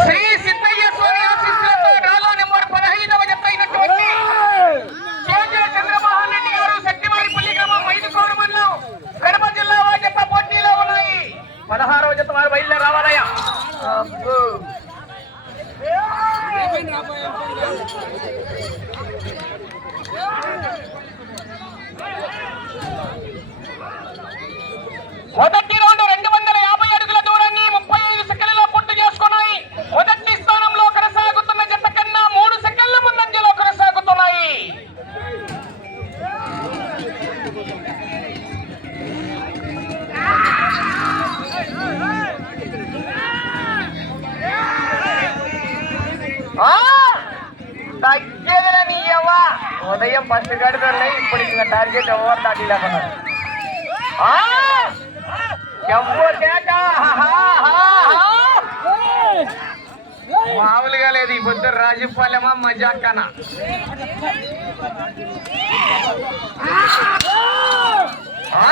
శ్రీ సిద్ధయ్య స్వామి ఆశీస్సులతో డ్రాలో నెంబర్ పదహైదవ జత అయినటువంటి కేజే చంద్రమోహన్ రెడ్డి గారు శక్తివారిపల్లి గ్రామం మైదుకోడు మండలం కడప జిల్లా వారి జత పోటీలో ఉన్నాయి పదహారవ జత వారు బయలుదేరి రావాలయ్యా. మొదటి ఉదయం ఫస్ట్ గడుతున్నాయి ఇప్పుడు ఇంకా టార్గెట్ ఎవరు దాటి లేకున్నారు ఆ! ఎవ్వో కేక! హహా, హహా. మామూలుగా లేదు ఈ పొద్దు రాజుపాలెమా మజాక్కన ఆ! ఆ!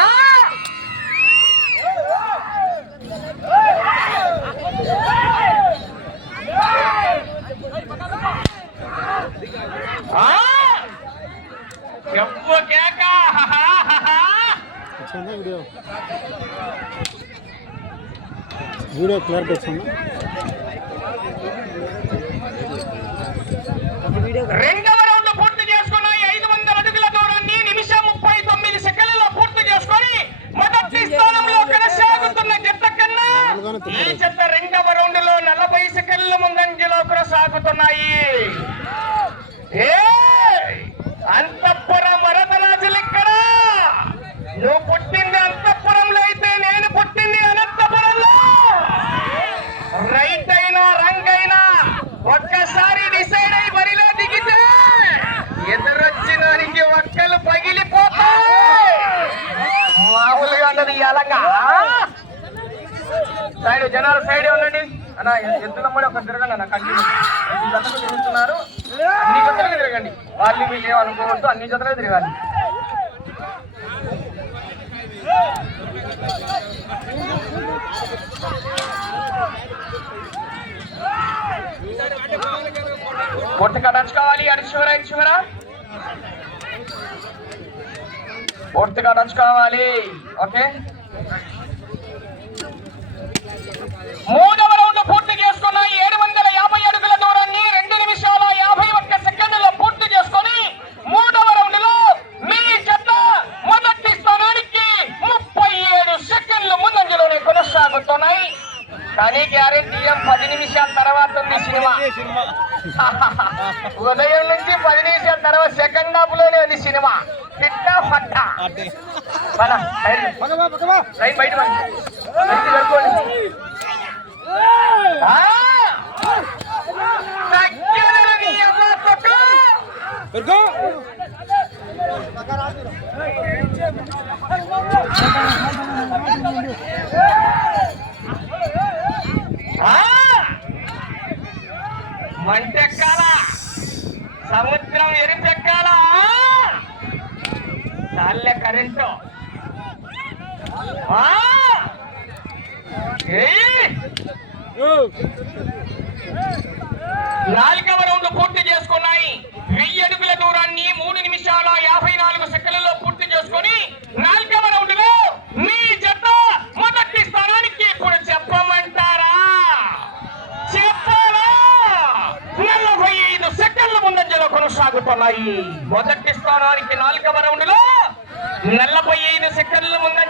వీడియో క్లియర్గా వచ్చిందా రెండవ రౌండ్ పూర్తి ఐదు వందల అడుగుల దూరాన్ని నిమిషం ముప్పై తొమ్మిది సెకండ్లలో పూర్తి చేసుకొని మొదటి స్థానంలో కొనసాగుతున్న కన్నా ఈ రెండవ రౌండ్లో నలభై సెకండ్ల ముందంజలో కొనసాగుతున్నాయి ఏయ్! జనాలు సైడ్ ఉండండి. అన్న ఎద్దుల కూడా ఒక తిరగండి అన్న కంటిన్యూ ఐదు జతలు తిరుగుతున్నారు. అన్ని జతలు తిరగండి. వాళ్ళు వీళ్ళు ఏమనుకోవద్దు అన్ని జతలు తిరగాలి. పొట్టుక దంచుకోవాలి అడిచివరా ఇచ్చివరా పొట్టుక కట్టించుకోవాలి ఓకే? మూడవ రౌండ్ పూర్తి చేసుకున్నాయి ఏడు వందల యాభై అడుగుల దూరాన్ని రెండు నిమిషాల యాభై ఒక్క సెకండ్లలో పూర్తి చేసుకొని మూడవ రౌండ్లో మీ జత మొదటి స్థానానికి ముప్పై ఏడు సెకండ్లు ముందంజలోనే కొనసాగుతున్నాయి. కానీ గ్యారెంటీ పది నిమిషాల తర్వాత ఉంది సినిమా. ఉదయం నుంచి పది నిమిషాల తర్వాత సెకండ్ హాఫ్లోనే ఉంది సినిమా. పిట్ట. పట్ట మన రైట్ బయట పండి. బయటికి కడుక్కోండి. ఆ! తగ్గేదిలే నీ అమ్మ తొక్క. ఆ! మంటెక్కాల? సముద్రం ఎరిపెక్కాల? చాలే కరెంటు. ఆ! ఏయ్! నాలుగవ రౌండ్ పూర్తి చేసుకున్నాయి వెయ్యి అడుగుల దూరాన్ని మూడు నిమిషాల యాభై నాలుగు సెకండ్లలో పూర్తి చేసుకొని నాలుగవ రౌండ్లో మీ జత మొదటి స్థానానికి ఇప్పుడు చెప్పమంటారా చెప్పాలా నలభై ఐదు సెకండ్ల ముందంజలో కొనసాగుతున్నాయి మొదటి స్థానానికి నాలుగవ రౌండ్లో నలభై ఐదు సెకండ్ల ముందంజలో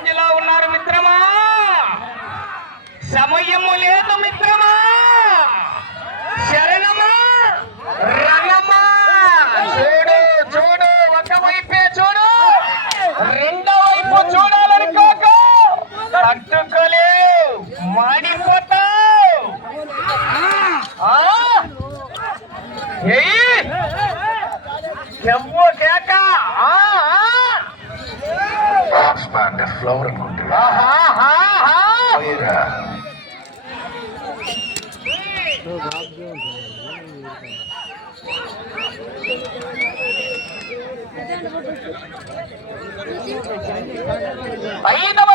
ఐదవ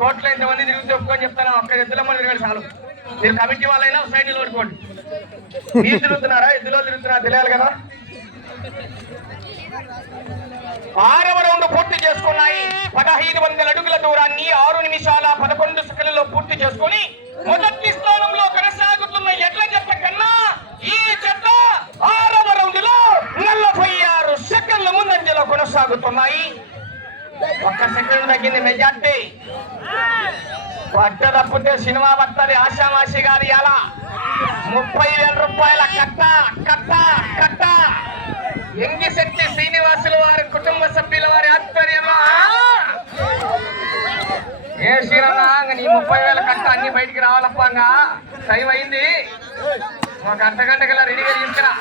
నా కోట్లు ఎంతమంది తిరుగుతూ ఒప్పుకొని చెప్తాను. ఒక్క ఎద్దుల మంది తిరగండి చాలు. మీరు కమిటీ వాళ్ళైనా సైన్యులు నిలబడుకోండి మీరు తిరుగుతున్నారా? ఎద్దులో తిరుగుతున్నారా? తెలియాలి కదా. ఆరవ రౌండ్ పూర్తి చేసుకున్నాయి. పదహైదు వందల అడుగుల దూరాన్ని ఆరు నిమిషాల పదకొండు సెకండ్లలో పూర్తి చేసుకుని మొదటి స్థానంలో కొనసాగుతున్న ఎడ్ల జత కన్నా ఈ చెట్ల ఆరవ రౌండ్లో నలభై ఆరు సెకండ్ల ముందంజలో కొనసాగుతున్నాయి. ఒక్క సెకండ్ తగ్గింది మెజార్టీ. పట్ట తప్పితే సినిమా పట్టది ఆశామాషి గారి ఎలా ముప్పై వేల రూపాయల కట్ట కట్ట కట్ట. ఎంగిశెట్టి శ్రీనివాసులు వారి కుటుంబ సభ్యుల వారి ఆధ్వర్యంలో. ఏ శ్రీరన్న నీ ముప్పై వేల కట్ట అన్ని బయటికి రావాలప్పంగా. టైం అయింది ఒక అర్ధ గంట కల్లా రెడీగా తీసుకురా!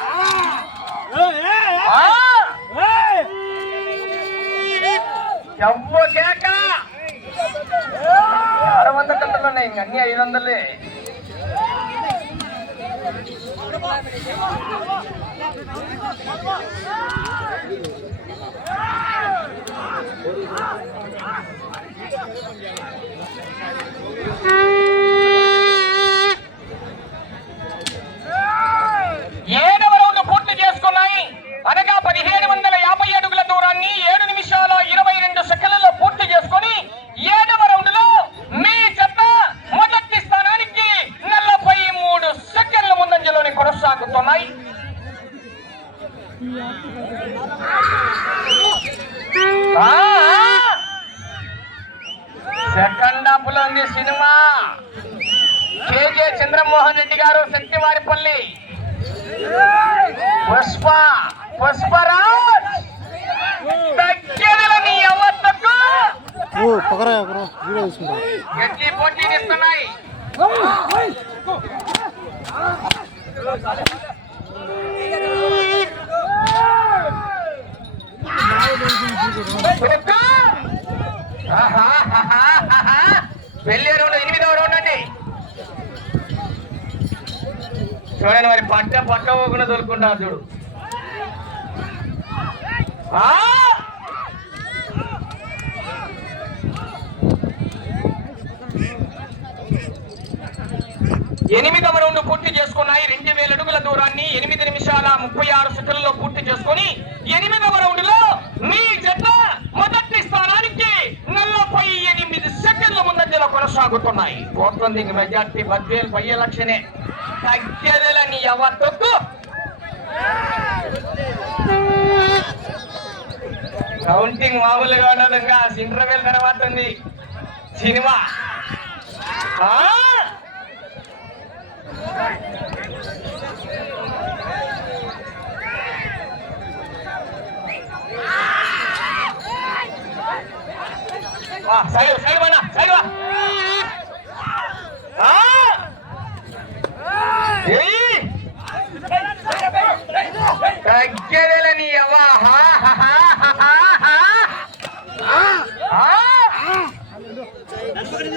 ఎవ్వ కేక ఆరు వందల కట్టలు ఉన్నాయి ఇంక అన్ని ఐదు వందలే ఏడవ రౌండ్ పూర్తి చేసుకున్నాయి అనగా పదిహేడు వందల యాభై అడుగుల దూరాన్ని ఏడు నిమిషాల ఇరవై రెండు సెకండ్లలో పూర్తి చేసుకొని ఏడవ రౌండ్లో మీ జత మొదటి స్థానానికి నలభై మూడు సెకండ్ల ముందంజలోనే కొనసాగుతున్నాయి ఆ, ఆ. సెకండ్ హాఫ్లో ఉంది సినిమా కేజే చంద్రమోహన్ రెడ్డి గారు శక్తివారిపల్లి పుష్ప పుష్పరాజ్ తగ్గేదల నీ అవద్దకు ఓ పకరా ఒకరు వీడియో తీసుకుంటా గట్టి పోటీ ఇస్తున్నాయి వెళ్ళే రౌండ్ ఎనిమిదవ రౌండ్ అండి. చూడండి మరి పట్ట పక్క పోకుండా దొరుకుంటారు చూడు. ఆ! ఎనిమిదవ రౌండ్ పూర్తి చేసుకున్నాయి. రెండు వేల అడుగుల దూరాన్ని ఎనిమిది నిమిషాల ముప్పై ఆరు సెకండ్లలో పూర్తి చేసుకొని ఎనిమిదవ రౌండ్లో మీ జత మొదటి స్థానానికి నలభై ఎనిమిది సెకండ్ల ముందంజలో కొనసాగుతున్నాయి. పోతుంది మెజార్టీ పద్వేలు పయ్య లక్షనే తగ్గేదేలా ఎవరు కౌంటింగ్ మామూలుగా ఉండదు ఇంకా. ఇంటర్వెల్ తర్వాత ఉంది. సినిమా. ఆ వా, సైడ్ సైడ్ వా సైడ్ వా ఆ! ఏయ్! తగ్గేదేలే నీ అవ్వ. హా, హా, హా, హా, హా, హా. ఆ!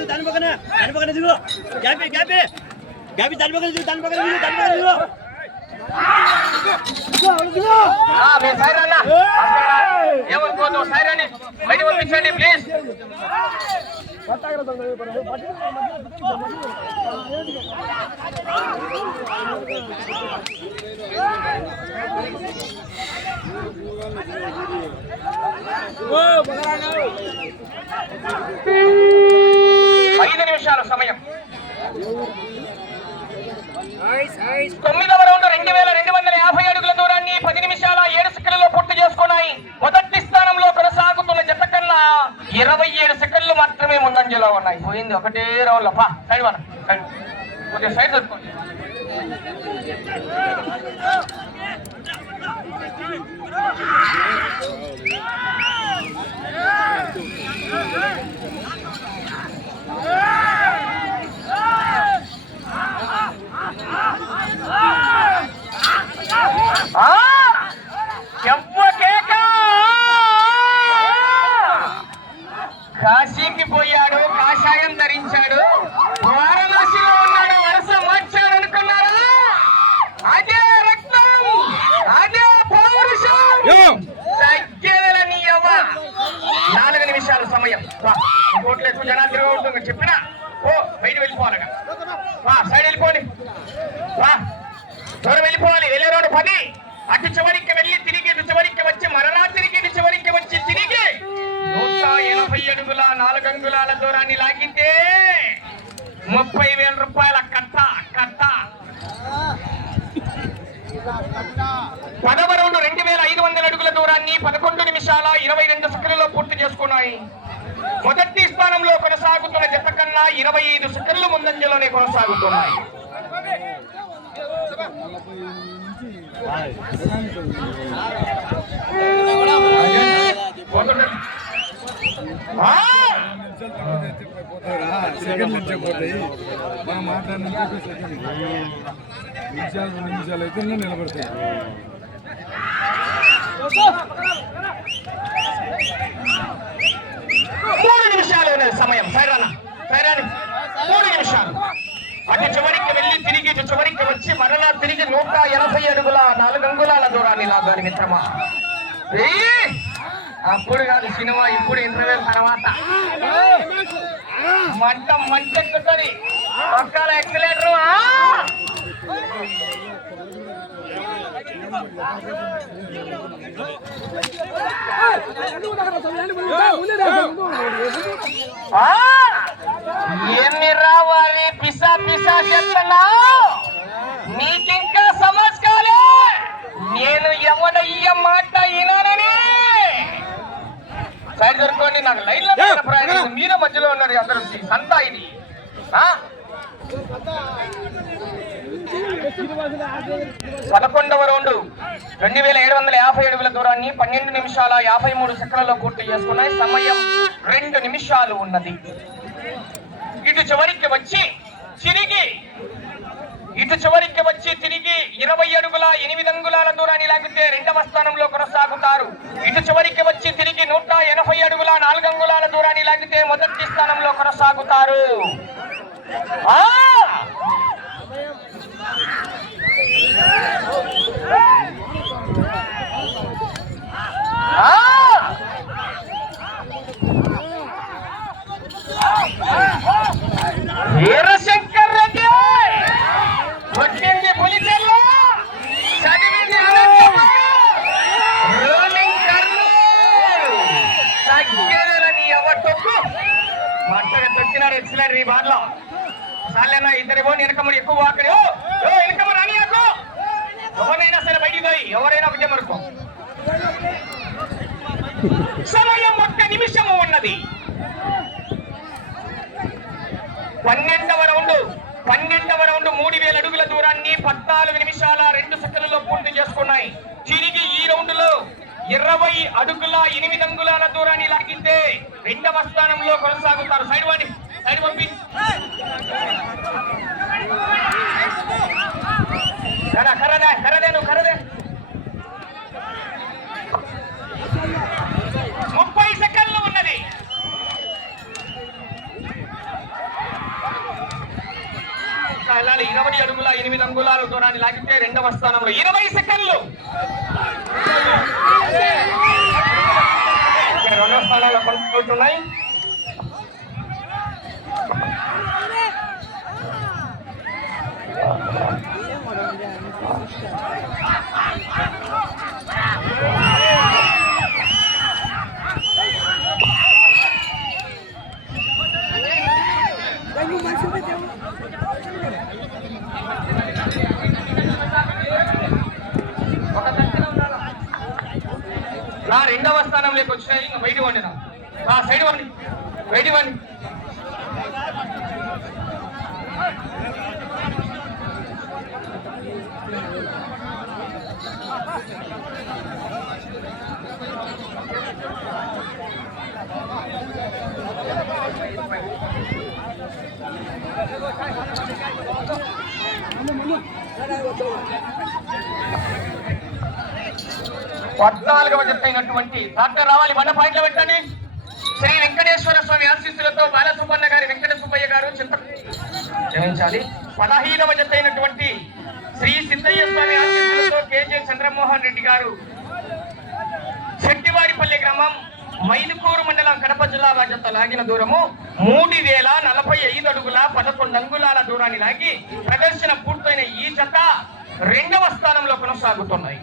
దాని పక్కన దిగు, దాని పక్కన దాని గవి దాని పక్కన దిగు దాని పక్కన దిగు దాని పక్కన దిగు ఏమనుకోవద్దు బయట పంపించండి ప్లీజ్ ఐదు నిమిషాల సమయం తొమ్మిదవ రౌండ్ రెండు వేల రెండు వందల యాభై అడుగుల దూరాన్ని పది నిమిషాల ఏడు సెకండ్లలో పూర్తి చేసుకున్నాయి మొదటి స్థానంలో కొనసాగుతున్న జత కన్నా ఇరవై ఏడు సెకండ్లు మాత్రమే ముందంజలో ఉన్నాయి పోయింది ఒకటే రౌండ్ పా సైడ్ వన సైడ్ కొద్దిగా సైడ్ దొరుకుతుంది ఆ! సైడ్ వెళ్ళిపోండి. దూరం వెళ్ళిపోవాలి. వెళ్ళే రోడ్డు పది. అటు చివరికి వెళ్ళి తిరిగి ఇటు చివరికి వచ్చి మరలా తిరిగి ఇటు చివరికి వచ్చి తిరిగి నూట ఎనభై అడుగుల నాలుగు అంగుళాల దూరాన్ని లాగితే ముప్పై వేల రూపాయల కట్ట కట్ట. పదవ రౌండ్ రెండు వేల ఐదు వందల అడుగుల దూరాన్ని పదకొండు నిమిషాల ఇరవై రెండు సెకండ్లలో పూర్తి చేసుకున్నాయి. మొదటి స్థానంలో కొనసాగుతున్న కన్నా ఇరవై ఐదు సెకండ్లు ముందంజలోనే కొనసాగుతున్నాయి! సెకండ్ నుంచి పోతాయి. మనం మాట్లాడిన సెకండ్. నిమిషాలు రెండు నిమిషాలు అయితే నిలబడతాయి. మూడు నిమిషాలు ఉన్నది సమయం. సైరానా సైరాని మూడు నిమిషాలు అటు చివరికి వెళ్ళి తిరిగి ఇటు చివరికి వచ్చి మరలా తిరిగి నూట ఎనభై అడుగుల నాలుగు అంగుళాల దూరాన్ని లాగాలి మిత్రమా. అప్పుడు కాదు సినిమా ఇప్పుడు ఇంటర్వ్యూ తర్వాత. మంట మంట ఎక్కుతుంది పక్కల ఎక్కలేటరు ఎన్ని రావాలి? పిసా పిసా చెప్తున్నా. నీకింకా సమస్కాలే నేను ఎవడయ్య మాట వినానని? సైడ్ నాకు లైన్లో ప్రయాణం మీరే మధ్యలో ఉన్నారు అందరూ. సంతా ఇది? పదకొండవ రౌండ్. రెండు వేల ఏడు వందల యాభై అడుగుల దూరాన్ని పన్నెండు నిమిషాల యాభై మూడు సెకండ్లలో పూర్తి చేసుకున్నాయి సమయం రెండు నిమిషాలు ఉన్నది. ఇటు చివరికి వచ్చి తిరిగి ఇటు చివరికి వచ్చి తిరిగి ఇరవై అడుగుల ఎనిమిది అంగుళాల దూరాన్ని లాగితే రెండవ స్థానంలో కొనసాగుతారు. ఇటు చివరికి వచ్చి తిరిగి నూట ఎనభై అడుగుల నాలుగు అంగుళాల దూరాన్ని లాగితే మొదటి స్థానంలో కొనసాగుతారు. ఆ! ఆ! వీరశంకర్ రెడ్డి వచ్చింది పులిచెల్ల చదివింది రోలింగ్ కర్నూలు. తగ్గేదేలని ఎవటొక్కు మట్టగా తొక్కినాడు ఈ బాటలో. ఇద్దరు పోని వెనకమ్మడు ఎక్కువ వాకడి. ఓ! వెనకమ్మ రాని ఎవరైనా సరే బయటికి పోయి ఎవరైనా ఒకటే మరుకో సమయం ఒక్క నిమిషము ఉన్నది. పన్నెండవ రౌండ్ పన్నెండవ రౌండ్ మూడు వేల అడుగుల దూరాన్ని పద్నాలుగు నిమిషాల రెండు సెకండ్లలో పూర్తి చేసుకున్నాయి. తిరిగి ఈ రౌండ్లో ఇరవై అడుగుల ఎనిమిది అంగుళాల దూరాన్ని లాగితే రెండవ స్థానంలో కొనసాగుతారు. సైడ్ వాడి సైడ్ పంపి. కరదే ముప్పై సెకండ్లు ఉన్నది వెళ్ళాలి ఇరవై అడుగుల ఎనిమిది అంగుళాల దూరాన్ని లాగితే రెండవ స్థానంలో. ఇరవై సెకండ్లు. రెండవ స్థానాల్లో కొనసాగుతున్నాయి నా రెండవ స్థానంలోకి వచ్చినాయి ఇంకా బయట వండి నా. సైడ్ వండి బయట వండి పద్నాలుగవ జత డాక్టర్ రావాలి బండ పాయింట్లో పెట్టండి. శ్రీ వెంకటేశ్వర స్వామి ఆశీస్సులతో బాలసుబ్బన్న గారి వెంకట సుబ్బయ్య గారు చింత క్షమించాలి పదహైదవ శ్రీ సిద్ధయ్య స్వామి ఆశీస్సులతో కేజే చంద్రమోహన్ రెడ్డి గారు శెట్టివారిపల్లి గ్రామం మైలుకూరు మండలం కడప జిల్లా రాజంత లాగిన దూరము. మూడు వేల నలభై ఐదు అడుగుల పదకొండు అంగుళాల దూరాన్ని లాగి ప్రదర్శన పూర్తయిన ఈ జత రెండవ స్థానంలో కొనసాగుతున్నాయి.